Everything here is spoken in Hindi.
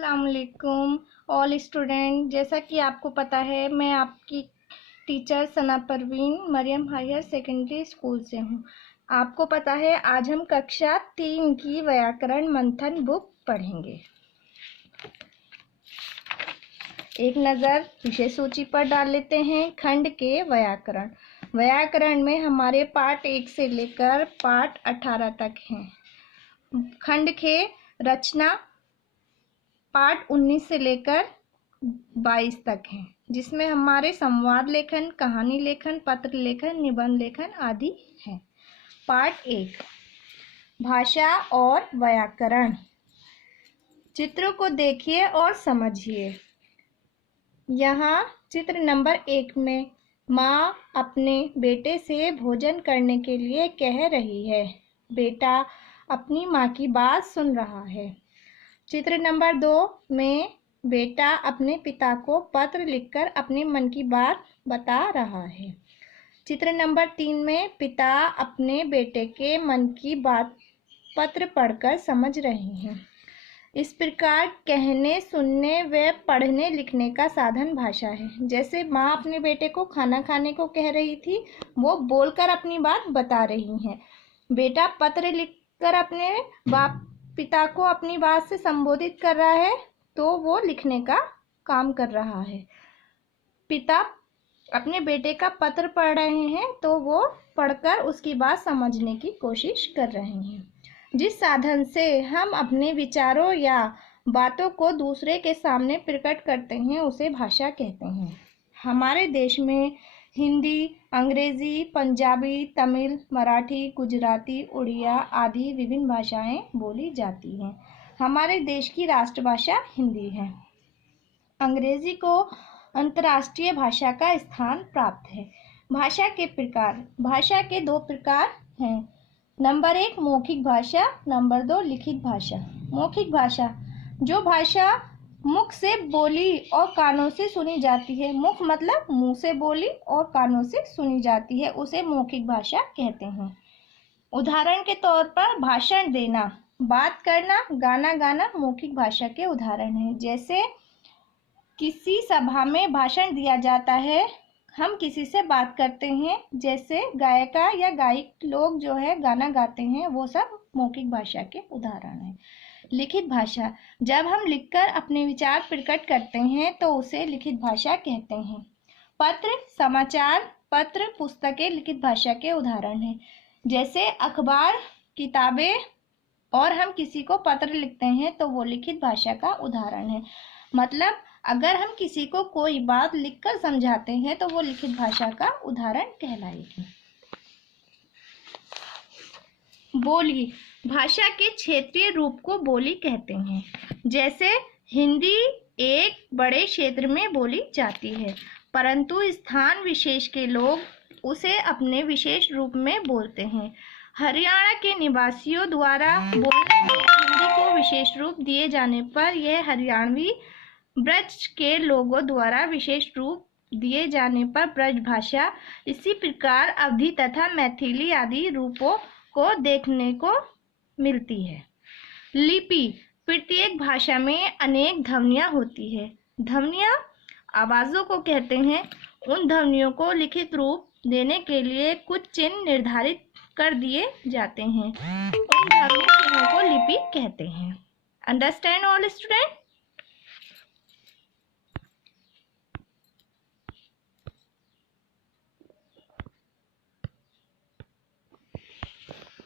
अस्सलाम वालेकुम ऑल स्टूडेंट। जैसा कि आपको पता है, मैं आपकी teacher Sana Parveen Mariyam higher secondary school से हूँ। आपको पता है, आज हम कक्षा 3 की व्याकरण मंथन बुक पढ़ेंगे। एक नज़र विषय सूची पर डाल लेते हैं। खंड के व्याकरण। व्याकरण में हमारे पाठ 1 से लेकर पाठ 18 तक हैं। खंड के रचना पाठ 19 से लेकर 22 तक हैं, जिसमें हमारे संवाद लेखन, कहानी लेखन, पत्र लेखन, निबंध लेखन आदि हैं। पाठ 1 भाषा और व्याकरण। चित्रों को देखिए और समझिए। यहाँ चित्र नंबर 1 में माँ अपने बेटे से भोजन करने के लिए कह रही है। बेटा अपनी माँ की बात सुन रहा है। चित्र नंबर 2 में बेटा अपने पिता को पत्र लिखकर अपने मन की बात बता रहा है। चित्र नंबर 3 में पिता अपने बेटे के मन की बात पत्र पढ़कर समझ रहे हैं। इस प्रकार कहने, सुनने व पढ़ने लिखने का साधन भाषा है। जैसे माँ अपने बेटे को खाना खाने को कह रही थी, वो बोलकर अपनी बात बता रही हैं। बेटा पत्र लिखकर अपने पिता को अपनी बात से संबोधित कर रहा है, तो वो लिखने का काम कर रहा है। पिता अपने बेटे का पत्र पढ़ रहे हैं, तो वो पढ़कर उसकी बात समझने की कोशिश कर रहे हैं। जिस साधन से हम अपने विचारों या बातों को दूसरे के सामने प्रकट करते हैं, उसे भाषा कहते हैं। हमारे देश में हिंदी, अंग्रेजी, पंजाबी, तमिल, मराठी, गुजराती, उड़िया आदि विभिन्न भाषाएं बोली जाती हैं। हमारे देश की राष्ट्रभाषा हिंदी है। अंग्रेजी को अंतर्राष्ट्रीय भाषा का स्थान प्राप्त है। भाषा के प्रकार। भाषा के 2 प्रकार हैं। नंबर 1 मौखिक भाषा, नंबर 2 लिखित भाषा। मौखिक भाषा जो भाषा मुख से बोली और कानों से सुनी जाती है। मुख मतलब मुंह से बोली और कानों से सुनी जाती है, उसे मौखिक भाषा कहते हैं। उदाहरण के तौर पर भाषण देना, बात करना, गाना गाना मौखिक भाषा के उदाहरण हैं। जैसे किसी सभा में भाषण दिया जाता है, हम किसी से बात करते हैं, जैसे गायिका या गायक लोग जो है गाना गाते हैं, वो सब मौखिक भाषा के उदाहरण हैं। लिखित भाषा जब हम लिखकर अपने विचार प्रकट करते हैं, तो उसे लिखित भाषा कहते हैं। पत्र, समाचार पत्र, पुस्तकें लिखित भाषा के उदाहरण हैं। जैसे अखबार, किताबें, और हम किसी को पत्र लिखते हैं, तो वो लिखित भाषा का उदाहरण है। मतलब अगर हम किसी को कोई बात लिखकर समझाते हैं, तो वो लिखित भाषा का उदाहरण कहलाएगी। बोली भाषा के क्षेत्रीय रूप को बोली कहते हैं। जैसे हिंदी एक बड़े क्षेत्र में बोली जाती है, परंतु स्थान विशेष के लोग उसे अपने विशेष रूप में बोलते हैं। हरियाणा के निवासियों द्वारा बोलने में हिंदी को विशेष रूप दिए जाने पर यह हरियाणवी, ब्रज के लोगों द्वारा विशेष रूप दिए जाने पर ब्रज भाषा। इसी प्रकार अवधी तथा मैथिली आदि रूपों को देखने को मिलती है। लिपि प्रत्येक भाषा में अनेक ध्वनियाँ होती है। ध्वनियाँ आवाज़ों को कहते हैं। उन ध्वनियों को लिखित रूप देने के लिए कुछ चिन्ह निर्धारित कर दिए जाते हैं। उन ध्वनि चिन्हों को लिपि कहते हैं। Understand all student?